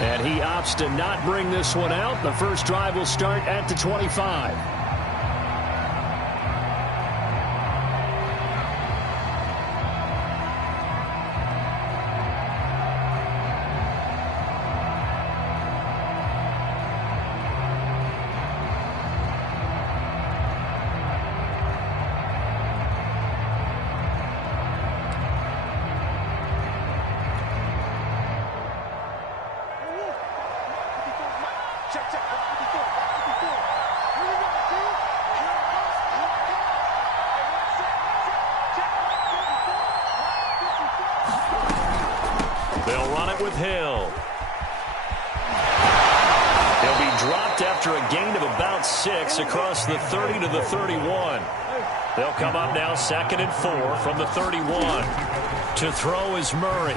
And he opts to not bring this one out. The first drive will start at the 25. They'll run it with Hill. He'll be dropped after a gain of about 6 across the 30 to the 31. They'll come up now 2nd and 4 from the 31. To throw is Murray.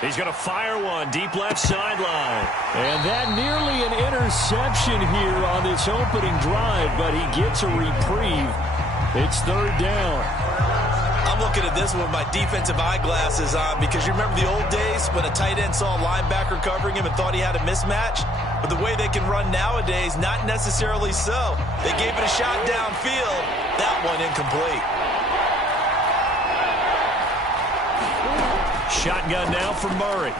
He's going to fire one deep left sideline. And that nearly an interception here on this opening drive, but he gets a reprieve. It's 3rd down. I'm looking at this with my defensive eyeglasses on because you remember the old days when a tight end saw a linebacker covering him and thought he had a mismatch? But the way they can run nowadays, not necessarily so. They gave it a shot downfield. That one incomplete. Shotgun now for Murray.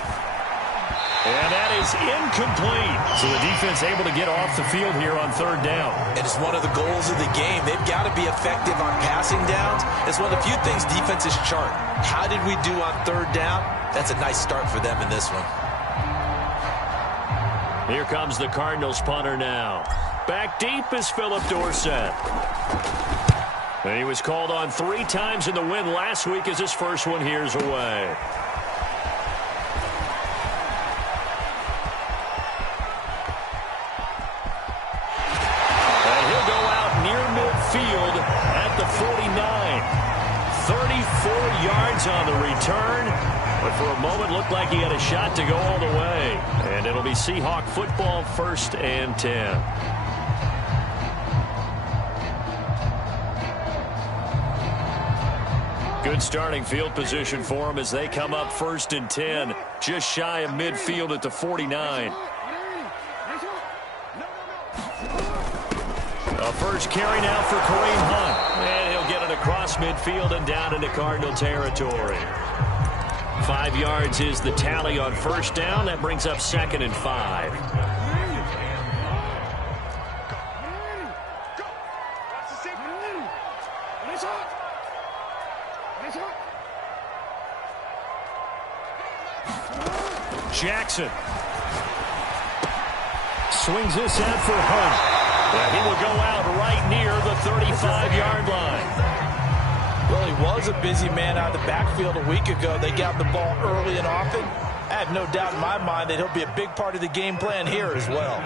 And that is incomplete. So the defense able to get off the field here on 3rd down. And it's one of the goals of the game. They've got to be effective on passing downs. It's one of the few things defenses chart. How did we do on 3rd down? That's a nice start for them in this one. Here comes the Cardinals punter now. Back deep is Philip Dorsett. And he was called on 3 times in the win last week as his first one here's away. Field at the 49. 34 yards on the return. But for a moment looked like he had a shot to go all the way. And it'll be Seahawk football 1st and 10. Good starting field position for them as they come up 1st and 10. Just shy of midfield at the 49. A first carry now for Kareem Hunt. And he'll get it across midfield and down into Cardinal territory. 5 yards is the tally on 1st down. That brings up 2nd and 5. Jackson. Swings this out for Hunt. He will go out right near the 35-yard line. Well, he was a busy man out of the backfield a week ago. They got the ball early and often. I have no doubt in my mind that he'll be a big part of the game plan here as well.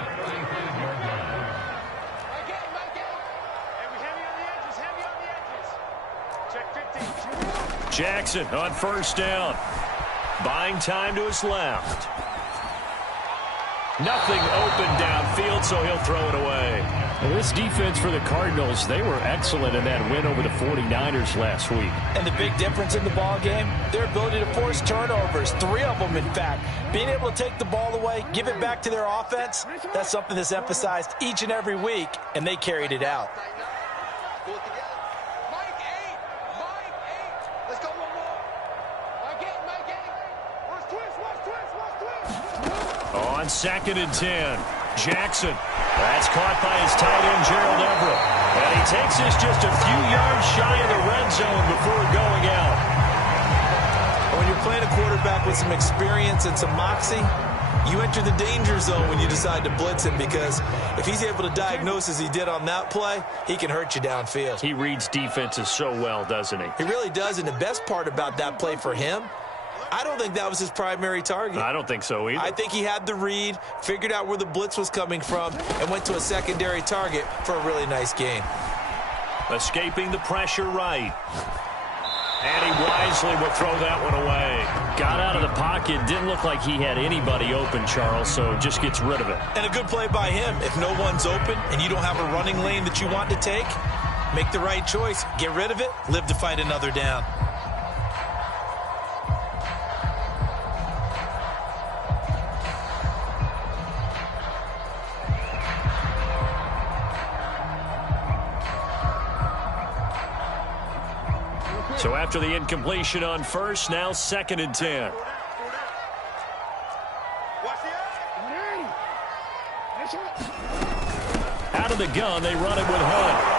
Jackson on 1st down. Buying time to his left. Nothing open downfield, so he'll throw it away. Well, this defense for the Cardinals, they were excellent in that win over the 49ers last week. And the big difference in the ball game, their ability to force turnovers, 3 of them, in fact. Being able to take the ball away, give it back to their offense, that's something that's emphasized each and every week, and they carried it out. On 2nd and 10, Jackson. That's caught by his tight end, Gerald Everett. And he takes this just a few yards shy of the red zone before going out. When you're playing a quarterback with some experience and some moxie, you enter the danger zone when you decide to blitz him, because if he's able to diagnose as he did on that play, he can hurt you downfield. He reads defenses so well, doesn't he? He really does, and the best part about that play for him, I don't think that was his primary target. I don't think so either. I think he had the read, figured out where the blitz was coming from, and went to a secondary target for a really nice gain. Escaping the pressure right. And he wisely will throw that one away. Got out of the pocket. Didn't look like he had anybody open, Charles, so just gets rid of it. And a good play by him. If no one's open and you don't have a running lane that you want to take, make the right choice. Get rid of it. Live to fight another down. So after the incompletion on first, now 2nd and 10. Out of the gun, they run it with Hunt.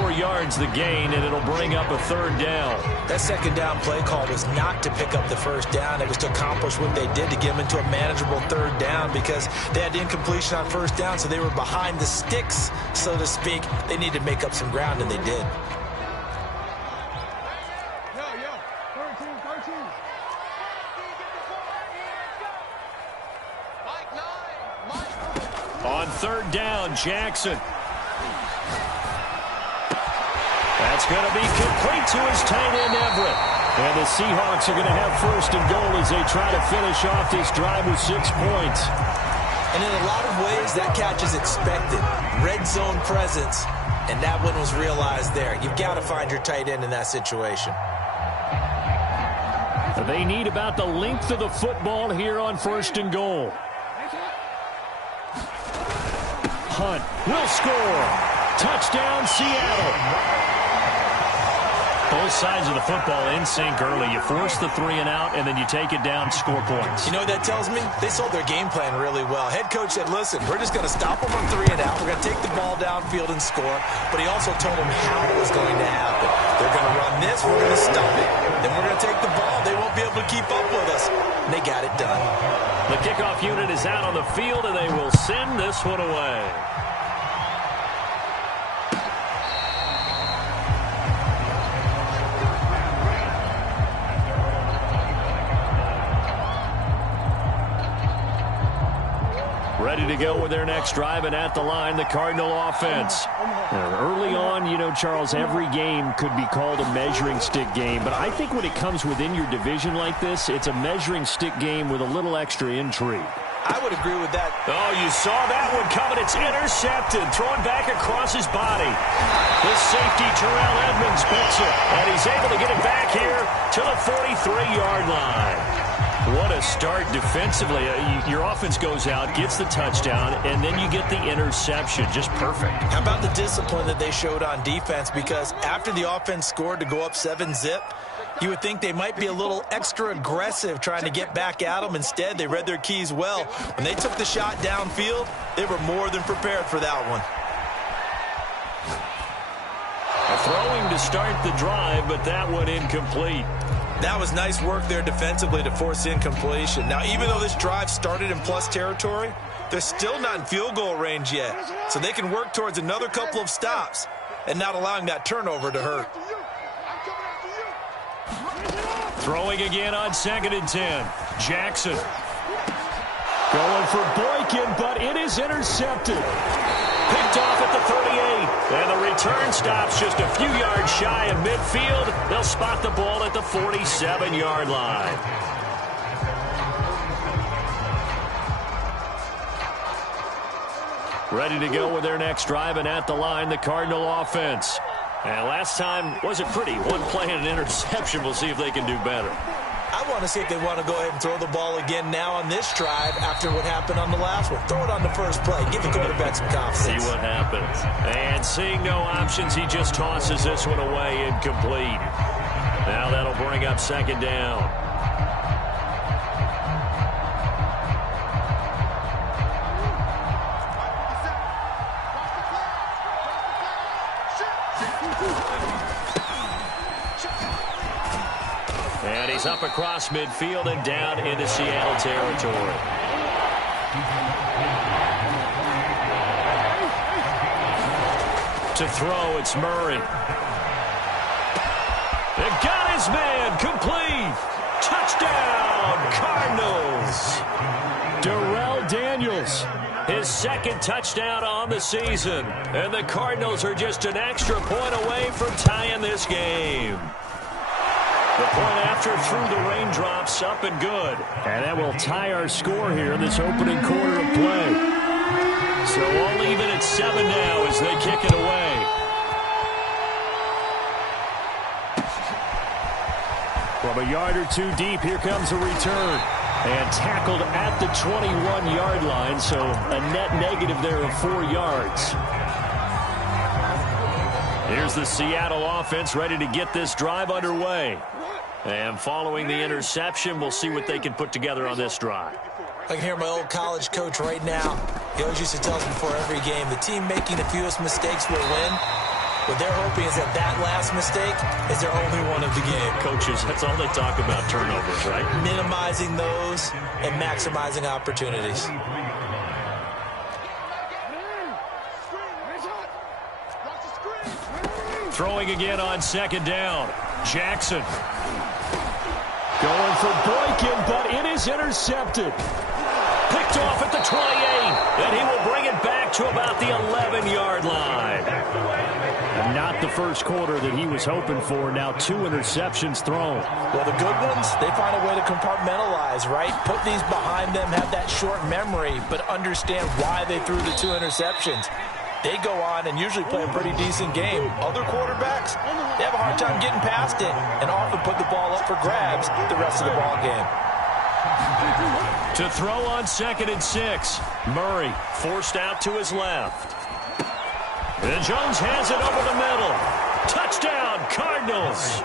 4 yards the gain, and it'll bring up a 3rd down. That 2nd down play call was not to pick up the 1st down. It was to accomplish what they did to get them into a manageable 3rd down because they had incompletion on 1st down, so they were behind the sticks, so to speak. They needed to make up some ground, and they did. On 3rd down, Jackson. That's going to be complete to his tight end, Everett. And the Seahawks are going to have 1st and goal as they try to finish off this drive with 6 points. And in a lot of ways, that catch is expected. Red zone presence, and that one was realized there. You've got to find your tight end in that situation. They need about the length of the football here on 1st and goal. Hunt will score. Touchdown, Seattle. Both sides of the football in sync early. You force the 3 and out, and then you take it down, score points. You know what that tells me? They sold their game plan really well. Head coach said, listen, we're just going to stop them on 3 and out. We're going to take the ball downfield and score. But he also told them how it was going to happen. They're going to run this. We're going to stop it. Then we're going to take the ball. They won't be able to keep up with us. And they got it done. The kickoff unit is out on the field, and they will send this one away. Ready to go with their next drive, and at the line, the Cardinal offense. Early on, you know, Charles, every game could be called a measuring stick game, but I think when it comes within your division like this, it's a measuring stick game with a little extra intrigue. I would agree with that. Oh, you saw that one coming. It's intercepted. Thrown back across his body. The safety, Terrell Edmonds, picks it, and he's able to get it back here to the 43-yard line. What a start defensively. Your offense goes out, gets the touchdown, and then you get the interception. Just perfect. How about the discipline that they showed on defense? Because after the offense scored to go up 7-zip, you would think they might be a little extra aggressive trying to get back at them. Instead, they read their keys well. When they took the shot downfield, they were more than prepared for that one. Throwing to start the drive, but that one incomplete. That was nice work there defensively to force incompletion. Now, even though this drive started in plus territory, they're still not in field goal range yet. So they can work towards another couple of stops and not allowing that turnover to hurt. Throwing again on 2nd and 10. Jackson. Going for Boykin, but it is intercepted. Picked off at the 38. And the return stops just a few yards shy of midfield. They'll spot the ball at the 47-yard line. Ready to go with their next drive, and at the line, the Cardinal offense. And last time wasn't pretty. One play and an interception. We'll see if they can do better. I want to see if they want to go ahead and throw the ball again now on this drive after what happened on the last one. Throw it on the first play. Give the quarterback some confidence. See what happens. And seeing no options, he just tosses this one away incomplete. Now that'll bring up 2nd down. And he's up across midfield and down into Seattle territory. To throw, it's Murray. And got his man, complete. Touchdown, Cardinals. Darrell Daniels. His 2nd touchdown on the season. And the Cardinals are just an extra point away from tying this game. The point after through the raindrops, up and good. And that will tie our score here in this opening quarter of play. So all even at 7 now as they kick it away. From a yard or two deep, here comes a return. And tackled at the 21-yard line, so a net negative there of 4 yards. Here's the Seattle offense ready to get this drive underway. And following the interception, we'll see what they can put together on this drive. I can hear my old college coach right now. He always used to tell us before every game, the team making the fewest mistakes will win. What they're hoping is that last mistake is their only one of the game. Coaches, that's all they talk about, turnovers, right? Minimizing those and maximizing opportunities. Throwing again on second down. Jackson. Going for Boykin, but it is intercepted. Picked off at the 28, and he will bring it back to about the 11-yard line. And not the first quarter that he was hoping for. Now 2 interceptions thrown. Well, the good ones, they find a way to compartmentalize, right? Put these behind them, have that short memory, but understand why they threw the 2 interceptions. They go on and usually play a pretty decent game. Other quarterbacks, they have a hard time getting past it and often put the ball up for grabs the rest of the ball game. To throw on 2nd and 6. Murray forced out to his left. And Jones has it over the middle. Touchdown, Cardinals.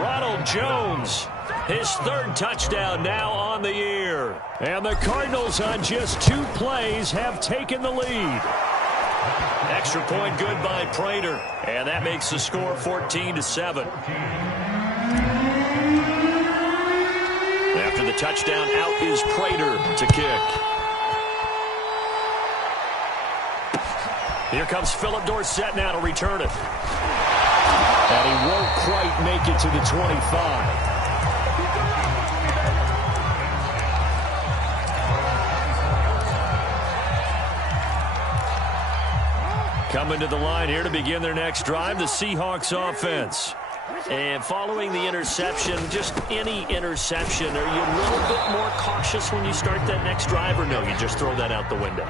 Ronald Jones, his 3rd touchdown now on the year. And the Cardinals on just 2 plays have taken the lead. Extra point good by Prater. And that makes the score 14-7. After the touchdown, out is Prater to kick. Here comes Philip Dorsett now to return it. And he won't quite make it to the 25. Coming to the line here to begin their next drive, the Seahawks offense. And following the interception, just any interception, are you a little bit more cautious when you start that next drive, or no, you just throw that out the window?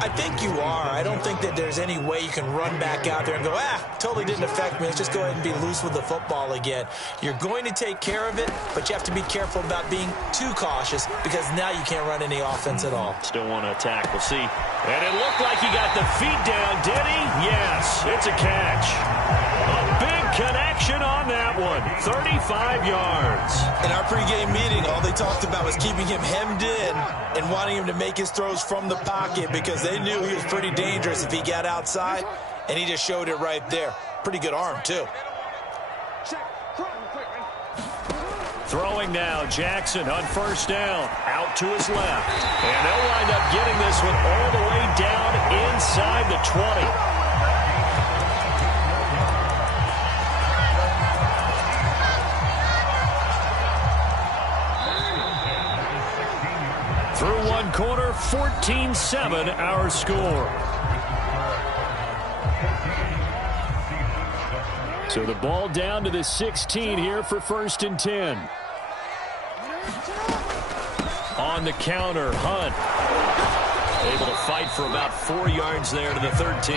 I think you are. I don't think that there's any way you can run back out there and go, totally didn't affect me. Let's just go ahead and be loose with the football again. You're going to take care of it, but you have to be careful about being too cautious because now you can't run any offense at all. Still want to attack. We'll see. And it looked like he got the feet down, did he? Yes, it's a catch. A big connection on that one. 35 yards. In our pregame meeting, all they talked about was keeping him hemmed in and wanting him to make his throws from the pocket because they knew he was pretty dangerous if he got outside, and he just showed it right there. Pretty good arm, too. Throwing now, Jackson on 1st down, out to his left. And they'll wind up getting this one all the way down inside the 20. Through one quarter, 14-7 our score. So the ball down to the 16 here for 1st and 10. On the counter, Hunt. Able to fight for about 4 yards there to the 13.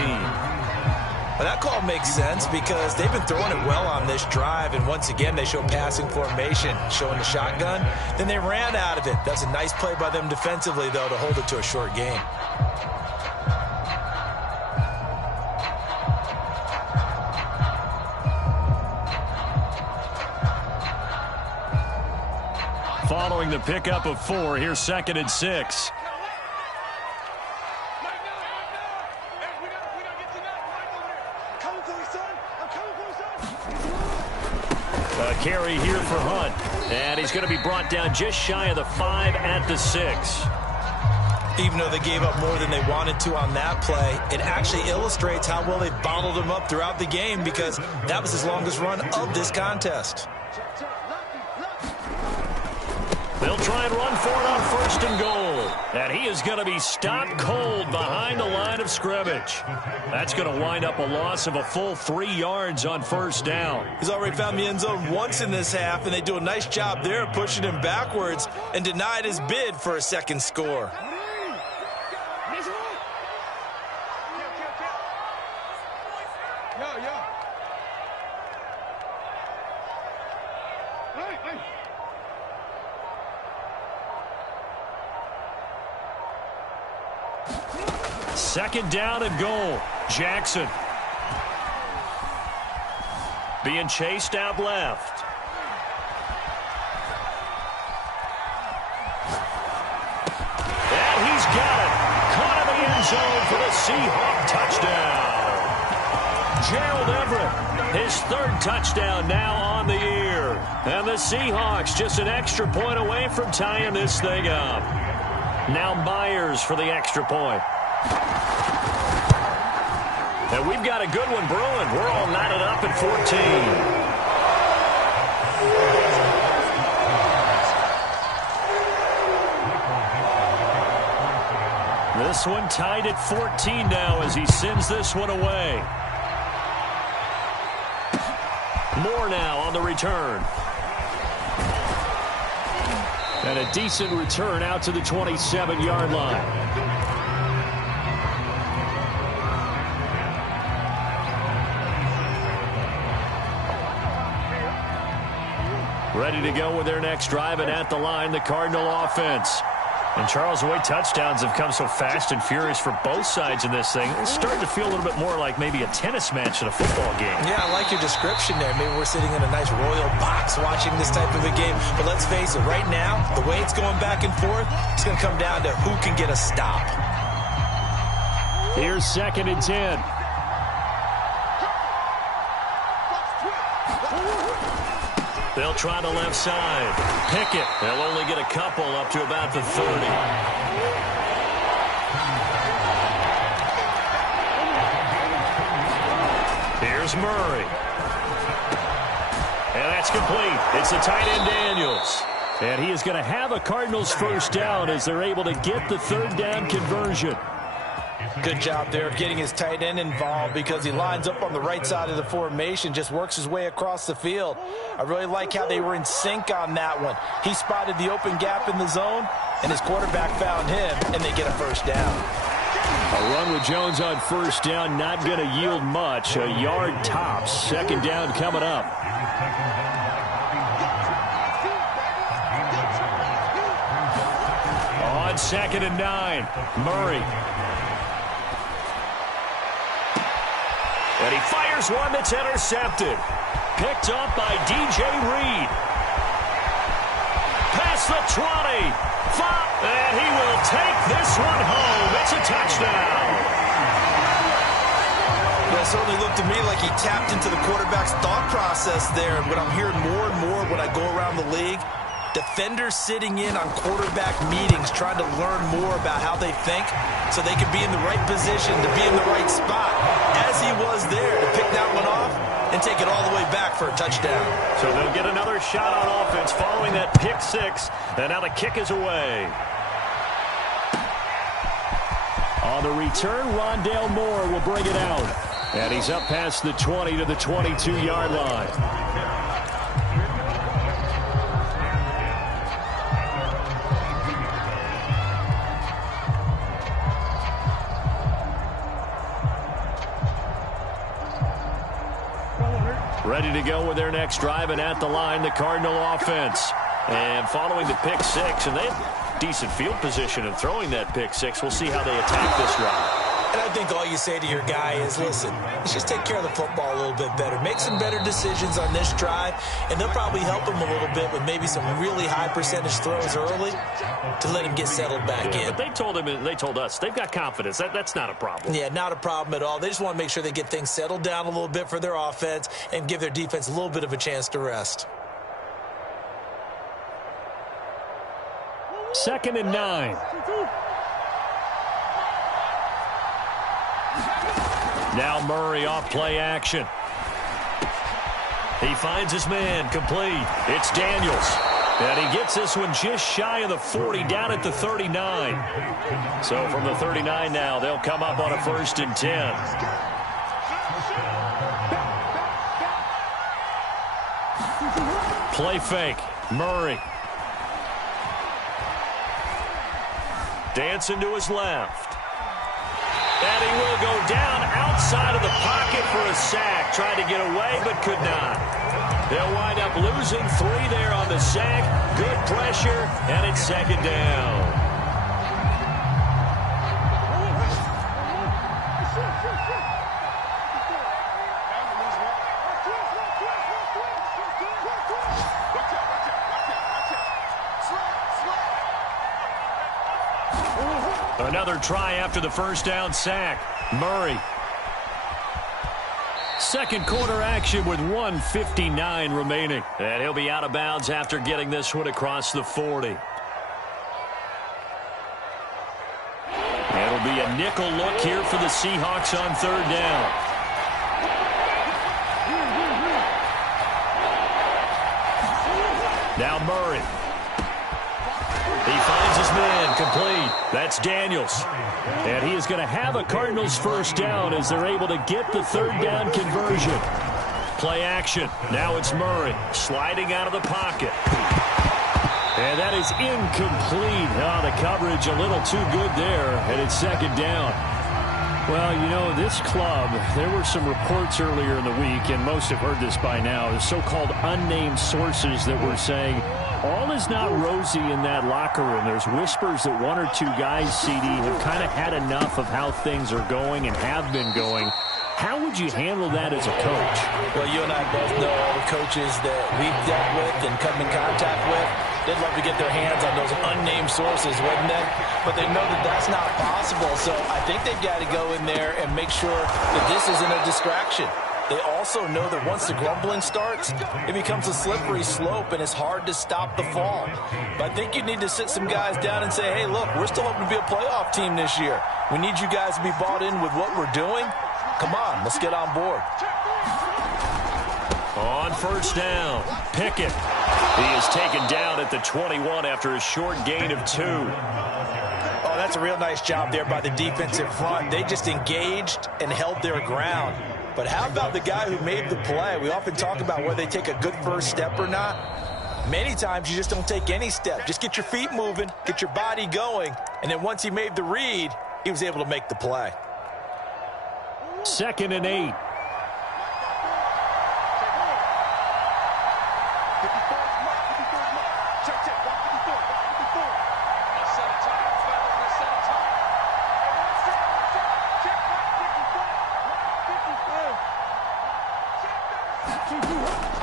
Well, that call makes sense because they've been throwing it well on this drive, and once again they show passing formation, showing the shotgun. Then they ran out of it. That's a nice play by them defensively, though, to hold it to a short game. Following the pickup of 4, here's 2nd and 6. Carry here for Hunt. And he's going to be brought down just shy of the 5 at the 6. Even though they gave up more than they wanted to on that play, it actually illustrates how well they bottled him up throughout the game because that was his longest run of this contest. They'll try and run for it on 1st and goal. And he is going to be stopped cold behind the line of scrimmage. That's going to wind up a loss of a full 3 yards on 1st down. He's already found the end zone once in this half, and they do a nice job there pushing him backwards and denied his bid for a 2nd score. Second down and goal. Jackson. being chased out left. And he's got it. Caught in the end zone for the Seahawk touchdown. Gerald Everett, his third touchdown now on the year. And the Seahawks just an extra point away from tying this thing up. Now Myers for the extra point. And we've got a good one brewing. We're all knotted up at 14. This one tied at 14 now as he sends this one away. Moore now on the return. And a decent return out to the 27-yard line. Ready to go with their next drive, and at the line, the Cardinal offense. And Charles, the way touchdowns have come so fast and furious for both sides in this thing, it's starting to feel a little bit more like maybe a tennis match in a football game. Yeah, I like your description there. Maybe we're sitting in a nice royal box watching this type of a game. But let's face it, right now, the way it's going back and forth, it's going to come down to who can get a stop. Here's 2nd and 10. They'll try the left side. Pickett. They'll only get a couple up to about the 30. Here's Murray. And that's complete. It's the tight end Daniels. And he is going to have a Cardinals first down as they're able to get the third down conversion. Good job there of getting his tight end involved because he lines up on the right side of the formation, just works his way across the field. I really like how they were in sync on that one. He spotted the open gap in the zone, and his quarterback found him, and they get a first down. A run with Jones on first down, not going to yield much. A yard tops. 2nd down coming up. On 2nd and 9, Murray. And he fires one that's intercepted. Picked up by DJ Reed. Past the 20. And he will take this one home. It's a touchdown. Well, it certainly looked to me like he tapped into the quarterback's thought process there. And what I'm hearing more and more when I go around the league, defenders sitting in on quarterback meetings trying to learn more about how they think so they can be in the right position to be in the right spot, as he was there to pick that one off and take it all the way back for a touchdown. So they'll get another shot on offense following that pick six, and now the kick is away. On the return, Rondale Moore will bring it out. And he's up past the 20 to the 22-yard line. Ready to go with their next drive, and at the line, the Cardinal offense. And following the pick six, and they have decent field position in throwing that pick six. We'll see how they attack this drive. And I think all you say to your guy is, listen, let's just take care of the football a little bit better. Make some better decisions on this drive, and they'll probably help him a little bit with maybe some really high percentage throws early to let him get settled back in. But they told him, and they told us, they've got confidence. That's not a problem. Yeah, not a problem at all. They just want to make sure they get things settled down a little bit for their offense and give their defense a little bit of a chance to rest. 2nd and 9. Now Murray off play action. He finds his man complete. It's Daniels. And he gets this one just shy of the 40, down at the 39. So from the 39 now, they'll come up on a 1st and 10. Play fake. Murray. Dancing to his left. And he will go down outside of the pocket for a sack. Tried to get away, but could not. They'll wind up losing 3 there on the sack. Good pressure, and it's 2nd down. Another try after the first down sack. Murray. Second quarter action with 1:59 remaining. And he'll be out of bounds after getting this one across the 40. It'll be a nickel look here for the Seahawks on third down. Now Murray. He finds his man, complete. That's Daniels. And he is going to have a Cardinals first down as they're able to get the third down conversion. Play action. Now it's Murray sliding out of the pocket. And that is incomplete. Oh, the coverage a little too good there, and it's second down. Well, you know, this club, there were some reports earlier in the week, and most have heard this by now, the so-called unnamed sources that were saying all is not rosy in that locker room. There's whispers that one or two guys, CD, have kind of had enough of how things are going and have been going. How would you handle that as a coach? Well, you and I both know all the coaches that we've dealt with and come in contact with. They'd love to get their hands on those unnamed sources, wouldn't they? But they know that that's not possible. So I think they've got to go in there and make sure that this isn't a distraction. They also know that once the grumbling starts, it becomes a slippery slope, and it's hard to stop the fall. But I think you need to sit some guys down and say, hey, look, we're still hoping to be a playoff team this year. We need you guys to be bought in with what we're doing. Come on, let's get on board. On first down, Pickett. He is taken down at the 21 after a short gain of 2. Oh, that's a real nice job there by the defensive front. They just engaged and held their ground. But how about the guy who made the play? We often talk about whether they take a good first step or not. Many times you just don't take any step. Just get your feet moving, get your body going, and then once he made the read, he was able to make the play. 2nd and 8.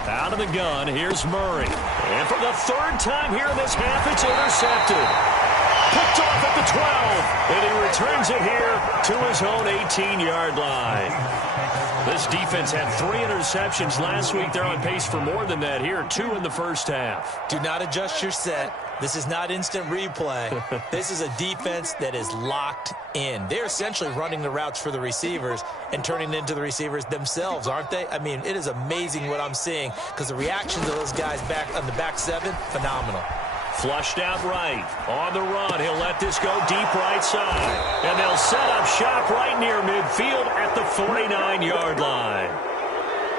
Out of the gun, here's Murray. And for the third time here in this half, it's intercepted. Picked off at the 12. And he returns it here to his own 18-yard line. This defense had 3 interceptions last week. They're on pace for more than that here. 2 in the first half. Do not adjust your set. This is not instant replay. This is a defense that is locked in. They're essentially running the routes for the receivers and turning it into the receivers themselves, aren't they? I mean, it is amazing what I'm seeing because the reactions of those guys back on the back 7, phenomenal. Flushed out right. On the run, he'll let this go deep right side. And they'll set up shop right near midfield at the 49-yard line.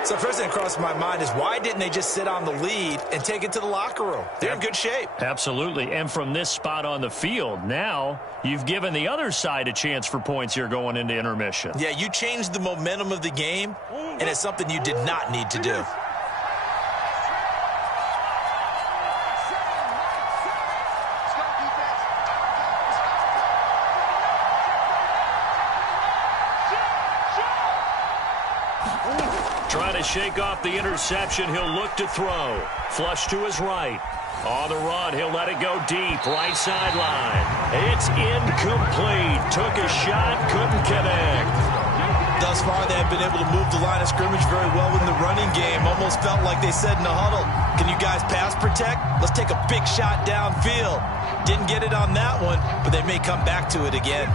So first thing that crossed my mind is why didn't they just sit on the lead and take it to the locker room? They're in good shape. Absolutely. And from this spot on the field, now you've given the other side a chance for points here going into intermission. Yeah, you changed the momentum of the game, and it's something you did not need to do. Trying to shake off the interception, he'll look to throw. Flush to his right. On the run, he'll let it go deep, right sideline. It's incomplete. Took a shot, couldn't connect. Thus far, they have been able to move the line of scrimmage very well in the running game. Almost felt like they said in the huddle, can you guys pass protect? Let's take a big shot downfield. Didn't get it on that one, but they may come back to it again.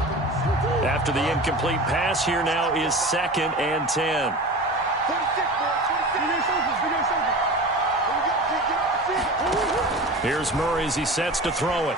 After the incomplete pass, here now is 2nd and 10. Here's Murray as he sets to throw it.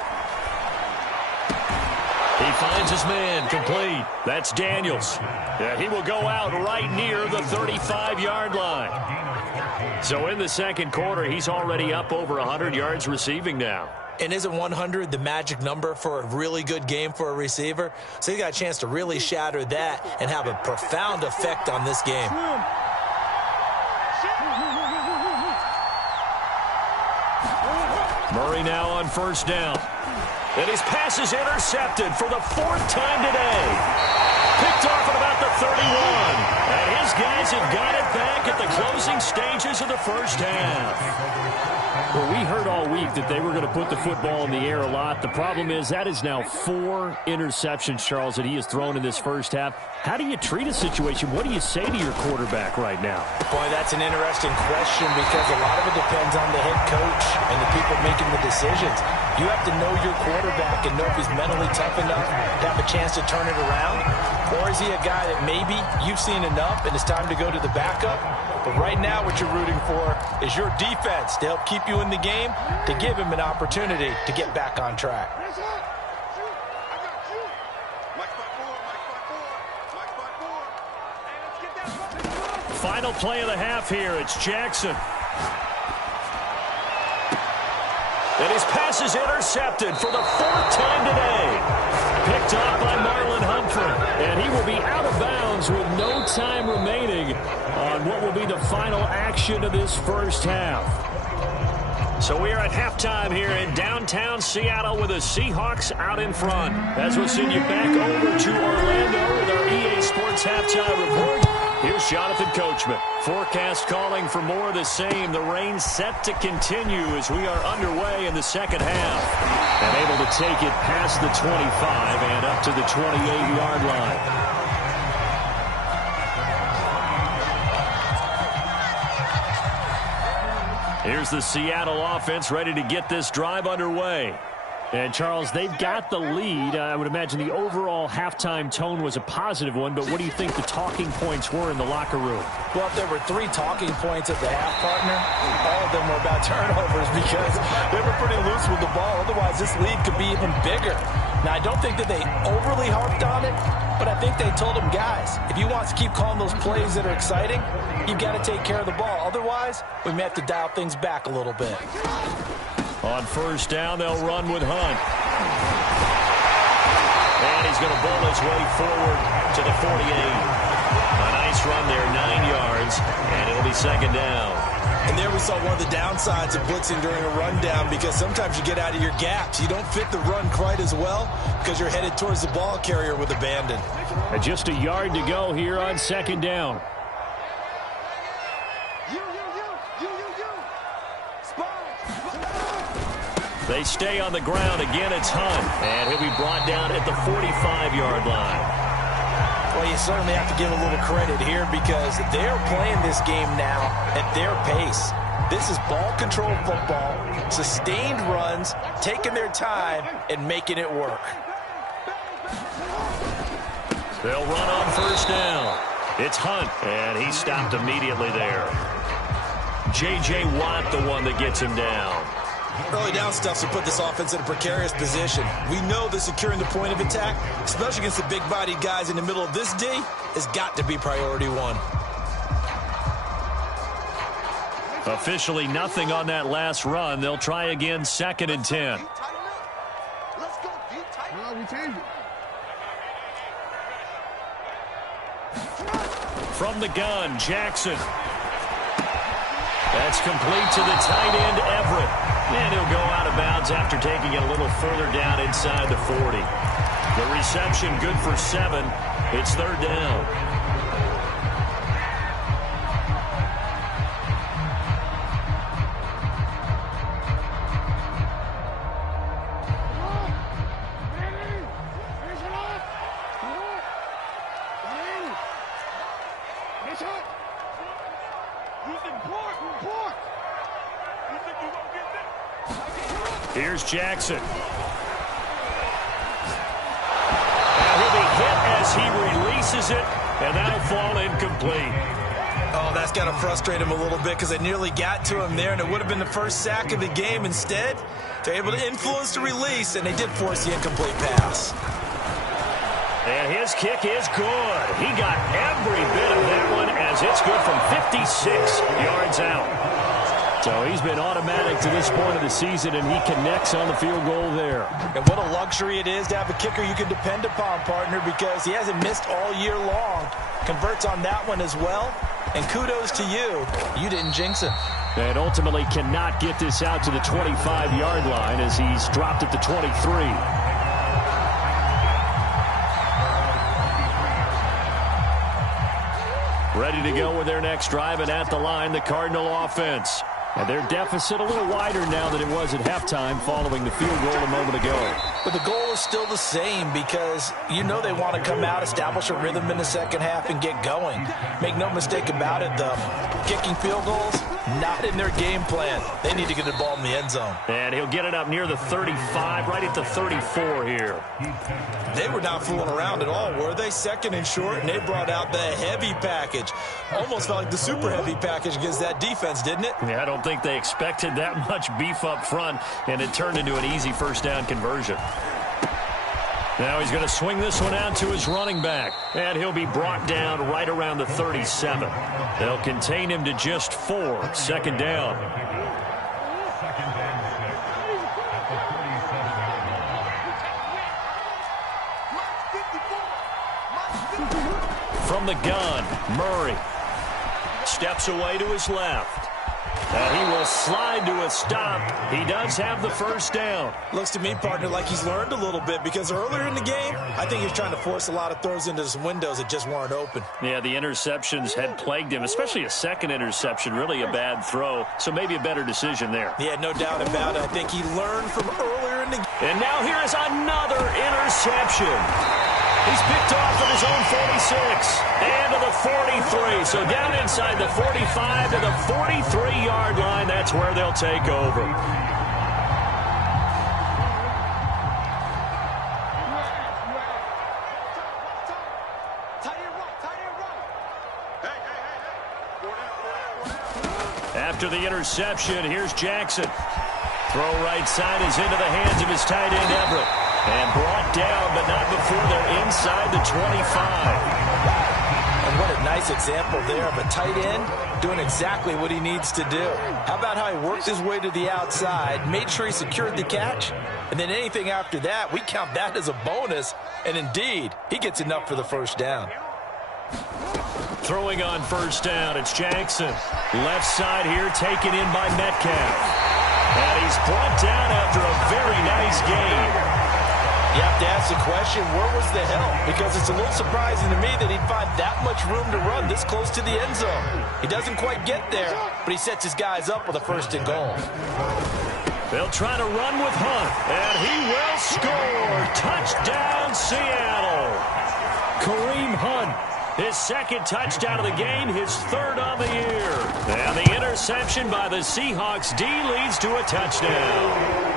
He finds his man, complete. That's Daniels. Yeah, he will go out right near the 35-yard line. So in the second quarter, he's already up over 100 yards receiving now. And isn't 100 the magic number for a really good game for a receiver? So he got a chance to really shatter that and have a profound effect on this game. Murray now on first down. And his pass is intercepted for the 4th time today. Picked off at about the 31. And his guys have got it back at the closing stages of the first half. Well, we heard all week that they were going to put the football in the air a lot. The problem is that is now 4 interceptions, Charles, that he has thrown in this first half. How do you treat a situation? What do you say to your quarterback right now? Boy, that's an interesting question because a lot of it depends on the head coach and the people making the decisions. You have to know your quarterback and know if he's mentally tough enough to have a chance to turn it around. Or is he a guy that maybe you've seen enough and it's time to go to the backup? But right now what you're rooting for is your defense to help keep you in the game, to give him an opportunity to get back on track. Final play of the half here. It's Jackson. And his pass is intercepted for the 4th time today. Picked off by Marlon Humphrey. And he will be out of bounds with no time remaining on what will be the final action of this first half. So we are at halftime here in downtown Seattle with the Seahawks out in front. As we'll send you back over to Orlando with our EA Sports Halftime Report. Here's Jonathan Coachman. Forecast calling for more of the same. The rain set to continue as we are underway in the second half. And able to take it past the 25 and up to the 28-yard line. Here's the Seattle offense ready to get this drive underway. And, Charles, they've got the lead. I would imagine the overall halftime tone was a positive one, but what do you think the talking points were in the locker room? Well, if there were 3 talking points at the half, partner, all of them were about turnovers because they were pretty loose with the ball. Otherwise, this lead could be even bigger. Now, I don't think that they overly harped on it, but I think they told them, guys, if you want to keep calling those plays that are exciting, you've got to take care of the ball. Otherwise, we may have to dial things back a little bit. On first down, they'll run with Hunt. And he's going to bowl his way forward to the 48. A nice run there, 9 yards, and it'll be second down. And there we saw one of the downsides of blitzing during a rundown because sometimes you get out of your gaps. You don't fit the run quite as well because you're headed towards the ball carrier with abandon. And just a yard to go here on second down. They stay on the ground. Again, it's Hunt. And he'll be brought down at the 45-yard line. Well, you certainly have to give a little credit here because they're playing this game now at their pace. This is ball control football, sustained runs, taking their time, and making it work. They'll run on first down. It's Hunt, and he stopped immediately there. J.J. Watt, the one that gets him down. Early down stuff to put this offense in a precarious position. We know that securing the point of attack, especially against the big-bodied guys in the middle of this D, has got to be priority 1. Officially nothing on that last run. They'll try again, 2nd and 10. From the gun, Jackson. That's complete to the tight end, Everett. And he'll go out of bounds after taking it a little further down inside the 40. The reception good for 7. It's third down. Here's Jackson. Now he'll be hit as he releases it, and that'll fall incomplete. Oh, that's got to frustrate him a little bit because they nearly got to him there, and it would have been the first sack of the game. Instead, they're able to influence the release, and they did force the incomplete pass. And his kick is good. He got every bit of that one as it's good from 56 yards out. So he's been automatic to this point of the season, and he connects on the field goal there. And what a luxury it is to have a kicker you can depend upon, partner, because he hasn't missed all year long. Converts on that one as well. And kudos to you. You didn't jinx him. And ultimately cannot get this out to the 25-yard line as he's dropped at the 23. Ready to go with their next drive, and at the line, the Cardinal offense. And their deficit a little wider now than it was at halftime following the field goal a moment ago. But the goal is still the same because you know they want to come out, establish a rhythm in the second half, and get going. Make no mistake about it, though. Kicking field goals, not in their game plan. They need to get the ball in the end zone. And he'll get it up near the 35, right at the 34 here. They were not fooling around at all, were they? Second and short, and they brought out the heavy package. Almost felt like the super heavy package against that defense, didn't it? Yeah, I don't think they expected that much beef up front, and it turned into an easy first down conversion. Now he's going to swing this one out to his running back, and he'll be brought down right around the 37. They'll contain him to just 4, second down. From the gun, Murray steps away to his left. And he will slide to a stop. He does have the first down. Looks to me, partner, like he's learned a little bit because earlier in the game, I think he was trying to force a lot of throws into some windows that just weren't open. Yeah, the interceptions had plagued him, especially a second interception, really a bad throw. So maybe a better decision there. Yeah, no doubt about it. I think he learned from earlier in the game. And now here is another interception. He's picked off at his own 46 and to the 43. So down inside the 45 to the 43-yard line. That's where they'll take over. After the interception, here's Jackson. Throw right side is into the hands of his tight end, Everett. And brought down, but not before they're inside the 25. And what a nice example there of a tight end doing exactly what he needs to do. How about how he worked his way to the outside, made sure he secured the catch, and then anything after that, we count that as a bonus. And indeed, he gets enough for the first down. Throwing on first down, it's Jackson. Left side here, taken in by Metcalf. And he's brought down after a very nice game. You have to ask the question, where was the help? Because it's a little surprising to me that he'd find that much room to run this close to the end zone. He doesn't quite get there, but he sets his guys up with a first and goal. They'll try to run with Hunt, and he will score. Touchdown, Seattle. Kareem Hunt, his second touchdown of the game, his third on the year. And the interception by the Seahawks D leads to a touchdown.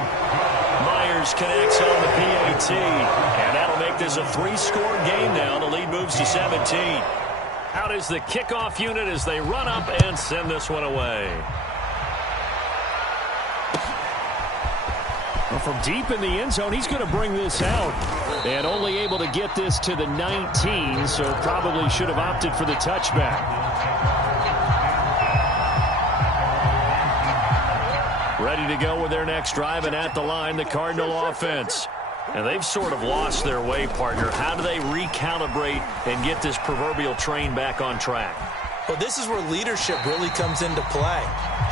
Myers connects on the PAT, and that'll make this a 3-score game now. The lead moves to 17. Out is the kickoff unit as they run up and send this one away. Well, from deep in the end zone, he's going to bring this out. And only able to get this to the 19, so probably should have opted for the touchback. Ready to go with their next drive, and at the line, the Cardinal offense. And they've sort of lost their way, partner. How do they recalibrate and get this proverbial train back on track? Well, this is where leadership really comes into play.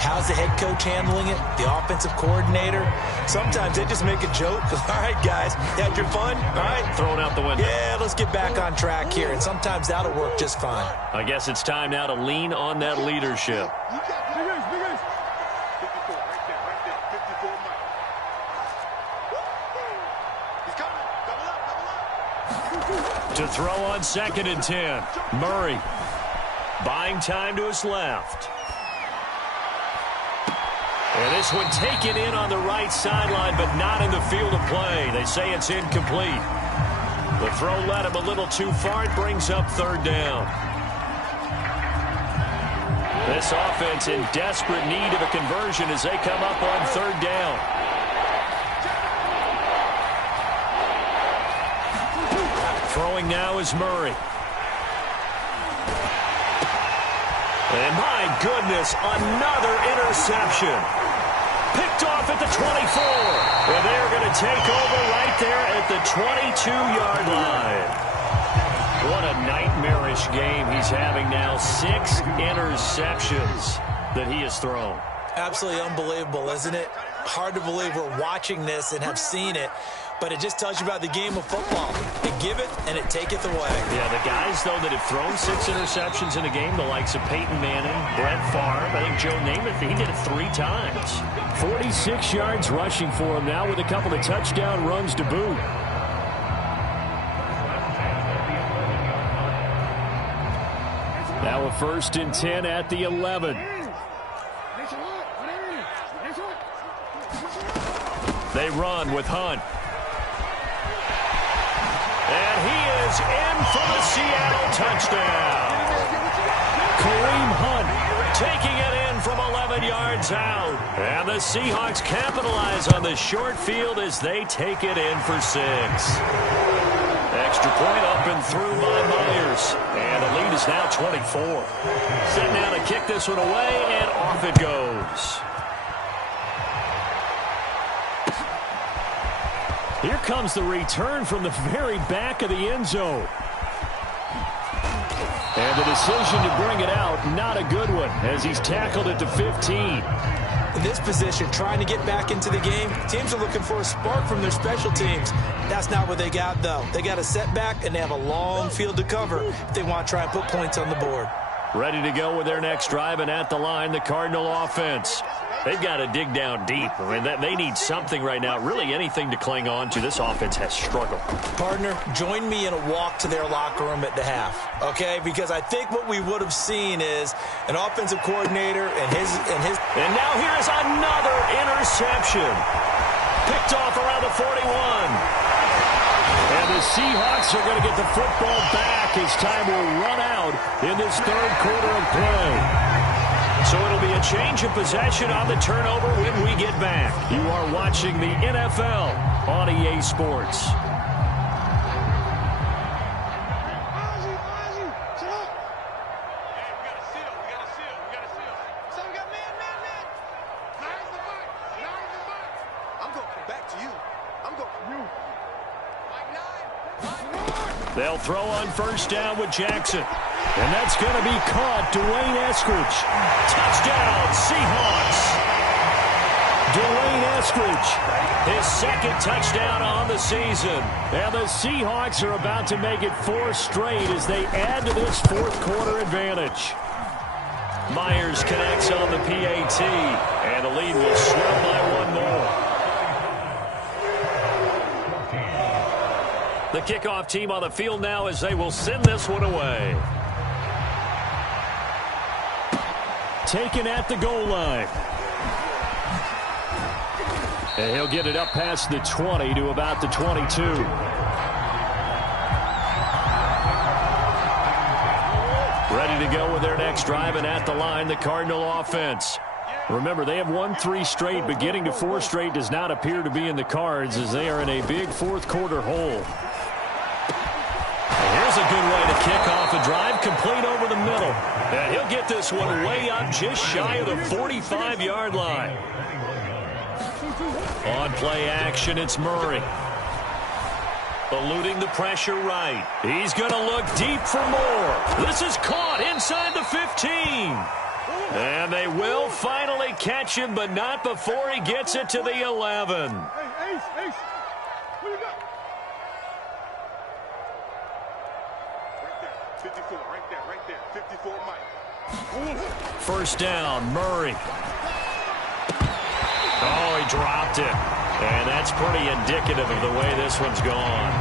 How's the head coach handling it? The offensive coordinator? Sometimes they just make a joke. All right, guys, you had your fun? All right. Throw it out the window. Yeah, let's get back on track here. And sometimes that'll work just fine. I guess it's time now to lean on that leadership. To throw on 2nd and 10. Murray buying time to his left. And this one taken in on the right sideline, but not in the field of play. They say it's incomplete. The throw led him a little too far. It brings up 3rd down. This offense in desperate need of a conversion as they come up on 3rd down. Throwing now is Murray. And my goodness, another interception. Picked off at the 24. And they're going to take over right there at the 22-yard line. What a nightmarish game he's having now. 6 interceptions that he has thrown. Absolutely unbelievable, isn't it? Hard to believe we're watching this and have seen it. but it just tells you about the game of football. They give it, and it taketh away. Yeah, the guys, though, that have thrown 6 interceptions in a game, the likes of Peyton Manning, Brett Favre, I think Joe Namath, he did it 3 times. 46 yards rushing for him now with a couple of touchdown runs to boot. Now a 1st and 10 at the 11. They run with Hunt. And he is in for the Seattle touchdown. Kareem Hunt Taking it in from 11 yards out. And the Seahawks capitalize on the short field as they take it in for 6. Extra point up and through by Myers. And the lead is now 24. Set now to kick this one away, and off it goes. Here comes the return from the very back of the end zone. And the decision to bring it out, not a good one, as he's tackled it to 15. In this position, trying to get back into the game, teams are looking for a spark from their special teams. That's not what they got, though. They got a setback, and they have a long field to cover if they want to try and put points on the board. Ready to go with their next drive, and at the line, the Cardinal offense. They've got to dig down deep. I mean, they need something right now, really anything to cling on to. This offense has struggled. Partner, join me in a walk to their locker room at the half, okay? Because I think what we would have seen is an offensive coordinator and his. And now here is another interception. Picked off around the 41. And the Seahawks are going to get the football back as time will run out in this 3rd quarter of play. So it'll be a change of possession on the turnover when we get back. You are watching the NFL on EA Sports. They'll throw on 1st down with Jackson. And that's going to be caught. Dwayne Eskridge. Touchdown, Seahawks. Dwayne Eskridge. His 2nd touchdown on the season. And the Seahawks are about to make it 4 straight as they add to this 4th quarter advantage. Myers connects on the PAT. And the lead will swell by 1 more. The kickoff team on the field now as they will send this one away. Taken at the goal line. And he'll get it up past the 20 to about the 22. Ready to go with their next drive, and at the line, the Cardinal offense. Remember, they have won 3 straight, but getting to 4 straight does not appear to be in the cards as they are in a big 4th quarter hole. Here's a good way to kick off a drive, complete over the middle. And he'll get this one way up just shy of the 45-yard line. On play action, it's Murray. Eluding the pressure right. He's going to look deep for more. This is caught inside the 15. And they will finally catch him, but not before he gets it to the 11. Hey, Ace, what you got? Right there, 54, right there, 54 Mike. 1st down, Murray. Oh, he dropped it. And that's pretty indicative of the way this one's gone.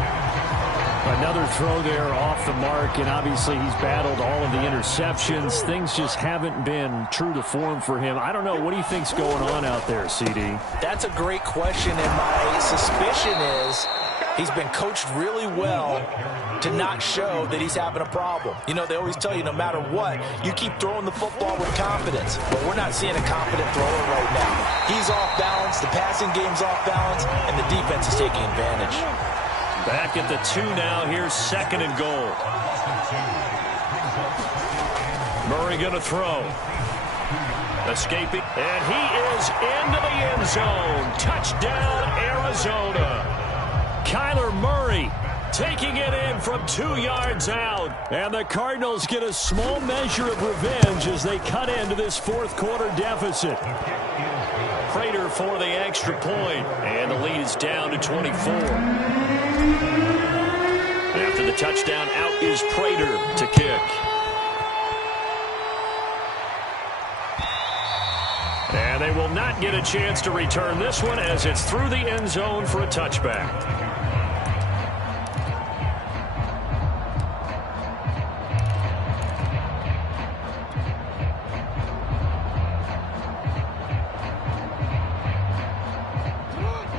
Another throw there off the mark, and obviously he's battled all of the interceptions. Things just haven't been true to form for him. I don't know. What do you think's going on out there, CD? That's a great question, and my suspicion is he's been coached really well to not show that he's having a problem. You know, they always tell you no matter what, you keep throwing the football with confidence. But we're not seeing a confident thrower right now. He's off balance, the passing game's off balance, and the defense is taking advantage. Back at the 2 now. Here's 2nd and goal. Murray going to throw. Escaping. And he is into the end zone. Touchdown, Arizona. Kyler Murray taking it in from 2 yards out. And the Cardinals get a small measure of revenge as they cut into this 4th quarter deficit. Prater for the extra point, and the lead is down to 24. After the touchdown, out is Prater to kick. And they will not get a chance to return this one as it's through the end zone for a touchback.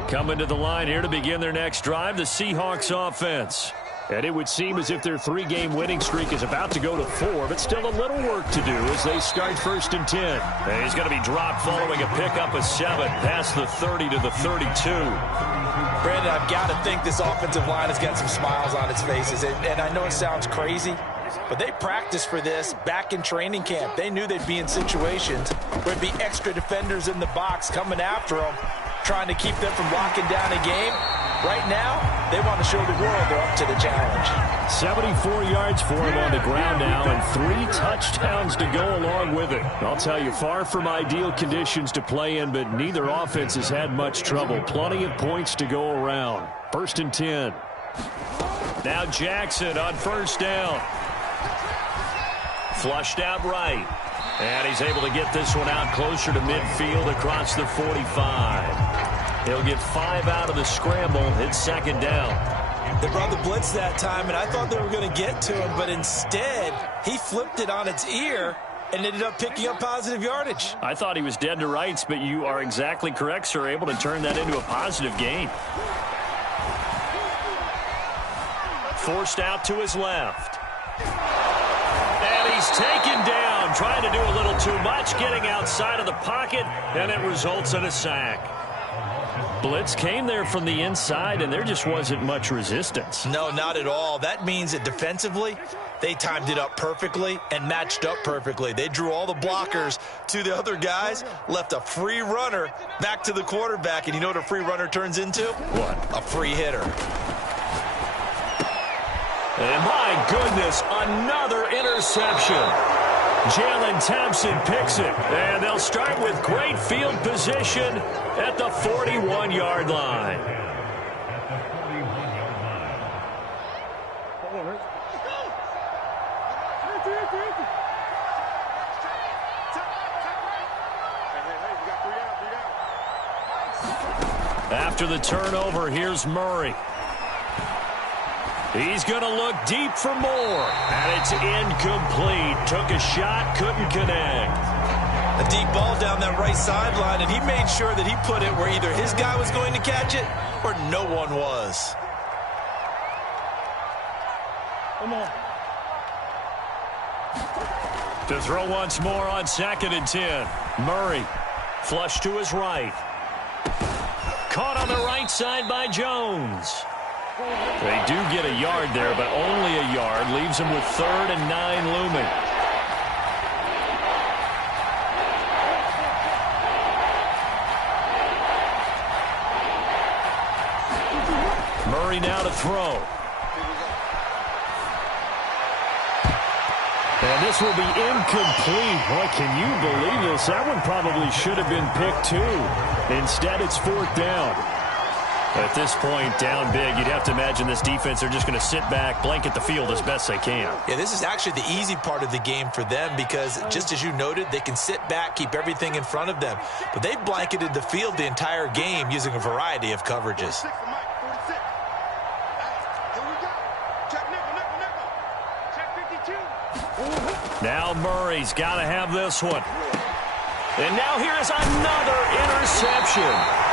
Coming to the line here to begin their next drive, the Seahawks offense. And it would seem as if their 3-game winning streak is about to go to 4, but still a little work to do as they start 1st and 10. And he's going to be dropped following a pickup of 7 past the 30 to the 32. Brandon, I've got to think this offensive line has got some smiles on its faces. And I know it sounds crazy, but they practiced for this back in training camp. They knew they'd be in situations where there'd be extra defenders in the box coming after them, trying to keep them from locking down a game. Right now, they want to show the world they're up to the challenge. 74 yards for him on the ground now and 3 touchdowns to go along with it. I'll tell you, far from ideal conditions to play in, but neither offense has had much trouble. Plenty of points to go around. 1st and 10. Now Jackson on 1st down. Flushed out right. And he's able to get this one out closer to midfield across the 45. He'll get 5 out of the scramble. It's 2nd down. They brought the blitz that time, and I thought they were going to get to him, but instead, he flipped it on its ear and ended up picking up positive yardage. I thought he was dead to rights, but you are exactly correct, sir. Able to turn that into a positive gain. Forced out to his left. And he's taken down, trying to do a little too much, getting outside of the pocket, and it results in a sack. Blitz came there from the inside, and there just wasn't much resistance. No, not at all. That means that defensively, they timed it up perfectly and matched up perfectly. They drew all the blockers to the other guys, left a free runner back to the quarterback, and you know what a free runner turns into? What? A free hitter. And my goodness, another interception. Jalen Thompson picks it, and they'll start with great field position at the 41-yard line. After the turnover, here's Murray. He's going to look deep for more, and it's incomplete. Took a shot, couldn't connect. A deep ball down that right sideline, and he made sure that he put it where either his guy was going to catch it or no one was. Come on. To throw once more on 2nd and 10. Murray, flush to his right. Caught on the right side by Jones. They do get a yard there, but only a yard. Leaves them with 3rd and 9 looming. Murray now to throw. And this will be incomplete. Boy, can you believe this? That one probably should have been picked too. Instead, it's 4th down. At this point, down big, you'd have to imagine this defense are just going to sit back, blanket the field as best they can. Yeah, this is actually the easy part of the game for them because, just as you noted, they can sit back, keep everything in front of them. But they blanketed the field the entire game using a variety of coverages. Now Murray's got to have this one. And now here is another interception.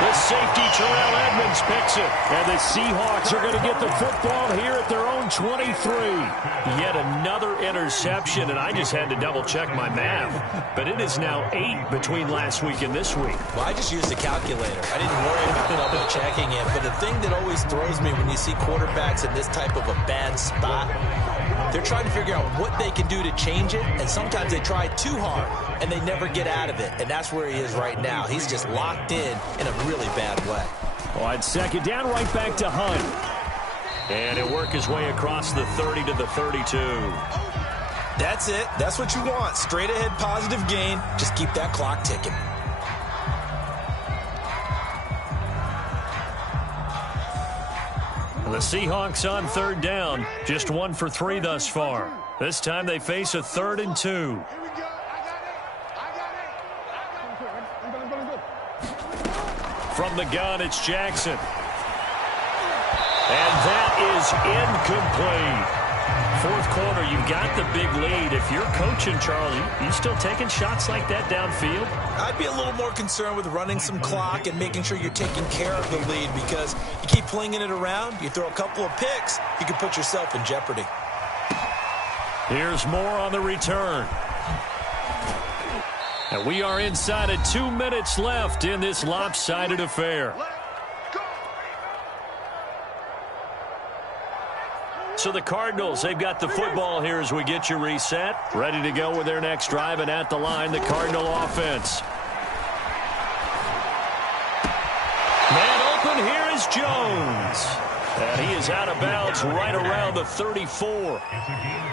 The safety, Terrell Edmonds, picks it. And the Seahawks are going to get the football here at their own 23. Yet another interception, and I just had to double-check my math. But it is now 8 between last week and this week. Well, I just used the calculator. I didn't worry about double-checking it. But the thing that always throws me when you see quarterbacks in this type of a bad spot, they're trying to figure out what they can do to change it, and sometimes they try too hard, and they never get out of it. And that's where he is right now. He's just locked in a really bad way. On 2nd down, right back to Hunt. And he'll work his way across the 30 to the 32. That's it. That's what you want. Straight ahead positive gain. Just keep that clock ticking. The Seahawks on third down, just 1 for 3 thus far. This time they face a 3rd and 2. From the gun, it's Jackson. And that is incomplete. Fourth quarter, you've got the big lead. If you're coaching, Charles, you still taking shots like that downfield? I'd be a little more concerned with running some clock and making sure you're taking care of the lead, because you keep flinging it around, you throw a couple of picks, you can put yourself in jeopardy. Here's more on the return. And we are inside of 2 minutes left in this lopsided affair. So the Cardinals, they've got the football here as we get you reset. Ready to go with their next drive, and at the line, the Cardinal offense. Man open, here is Jones. And he is out of bounds right around the 34.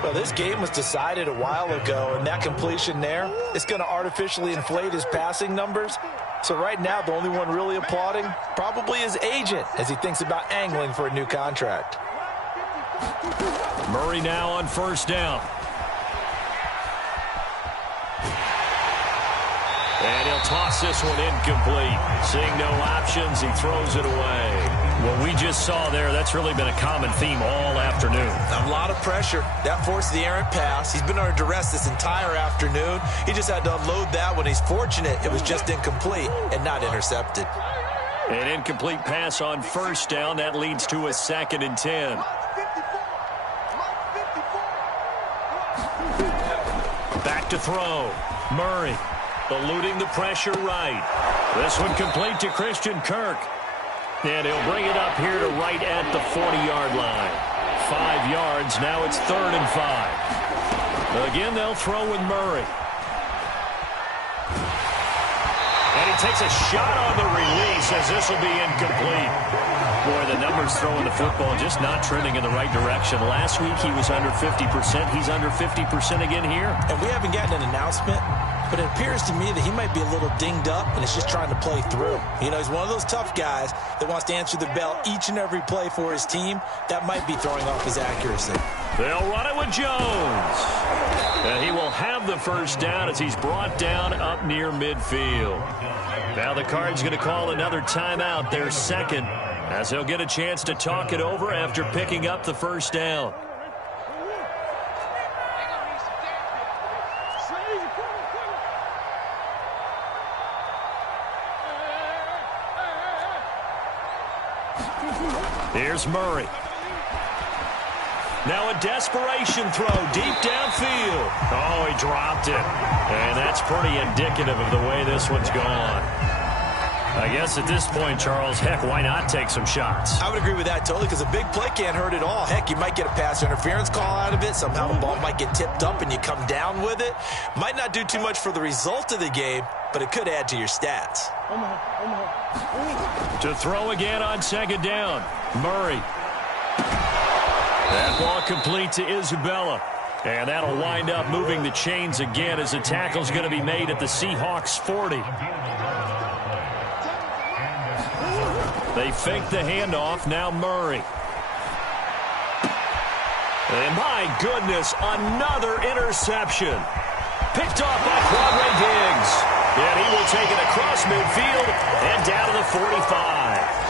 Well, this game was decided a while ago, and that completion there is going to artificially inflate his passing numbers. So right now, the only one really applauding probably his agent as he thinks about angling for a new contract. Murray now on first down. And he'll toss this one incomplete. Seeing no options, he throws it away. What we just saw there, that's really been a common theme all afternoon. A lot of pressure. That forced the errant pass. He's been under duress this entire afternoon. He just had to unload that one. He's fortunate it was just incomplete and not intercepted. An incomplete pass on first down. That leads to a 2nd and 10. Back to throw. Murray eluding the pressure right. This one complete to Christian Kirk. And he'll bring it up here to right at the 40-yard line. 5 yards. Now it's 3rd and 5. Again, they'll throw with Murray. And he takes a shot on the release as this will be incomplete. Boy, the numbers throwing the football just not trending in the right direction. Last week he was under 50%. He's under 50% again here. And we haven't gotten an announcement, but it appears to me that he might be a little dinged up and is just trying to play through. You know, he's one of those tough guys that wants to answer the bell each and every play for his team. That might be throwing off his accuracy. They'll run it with Jones. And he will have the first down as he's brought down up near midfield. Now the Cards going to call another timeout, their second, as he'll get a chance to talk it over after picking up the first down. Here's Murray. Now a desperation throw deep downfield. Oh, he dropped it. And that's pretty indicative of the way this one's gone. I guess at this point, Charles, heck, why not take some shots? I would agree with that totally, because a big play can't hurt at all. Heck, you might get a pass interference call out of it. Somehow the ball might get tipped up and you come down with it. Might not do too much for the result of the game, but it could add to your stats. To throw again on second down. Murray. That ball complete to Isabella. And that'll wind up moving the chains again as the tackle's going to be made at the Seahawks 40. They fake the handoff. Now Murray. And my goodness, another interception. Picked off by Quadre Diggs. And he will take it across midfield and down to the 45.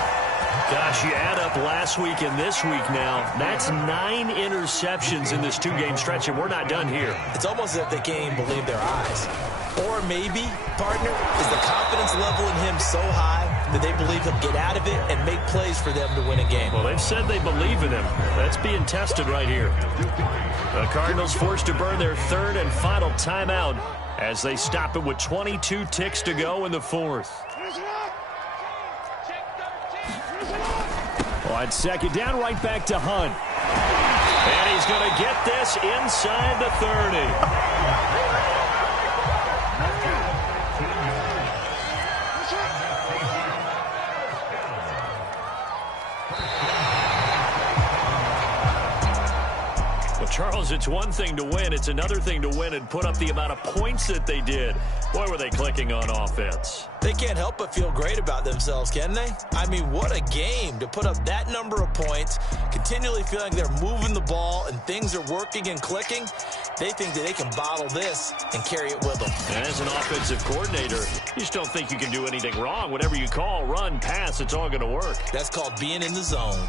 Gosh, you add up last week and this week now. That's 9 interceptions in this 2-game stretch, and we're not done here. It's almost as if they can't even believe their eyes. Or maybe, partner, is the confidence level in him so high that they believe he'll get out of it and make plays for them to win a game. Well, they've said they believe in him. That's being tested right here. The Cardinals forced to burn their 3rd and final timeout as they stop it with 22 ticks to go in the 4th. On second down, right back to Hunt. And he's going to get this inside the 30. Charles, it's one thing to win. It's another thing to win and put up the amount of points that they did. Boy, were they clicking on offense. They can't help but feel great about themselves, can they? I mean, what a game to put up that number of points, continually feeling they're moving the ball and things are working and clicking. They think that they can bottle this and carry it with them. And as an offensive coordinator, you just don't think you can do anything wrong. Whatever you call, run, pass, it's all going to work. That's called being in the zone.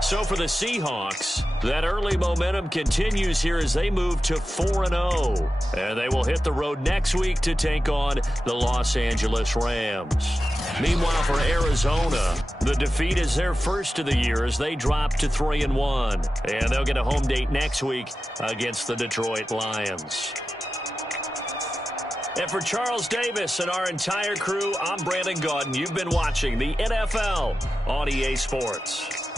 So for the Seahawks, that early momentum continues here as they move to 4-0. And they will hit the road next week to take on the Los Angeles Rams. Meanwhile, for Arizona, the defeat is their first of the year as they drop to 3-1. And they'll get a home date next week against the Detroit Lions. And for Charles Davis and our entire crew, I'm Brandon Gaudin. You've been watching the NFL on EA Sports.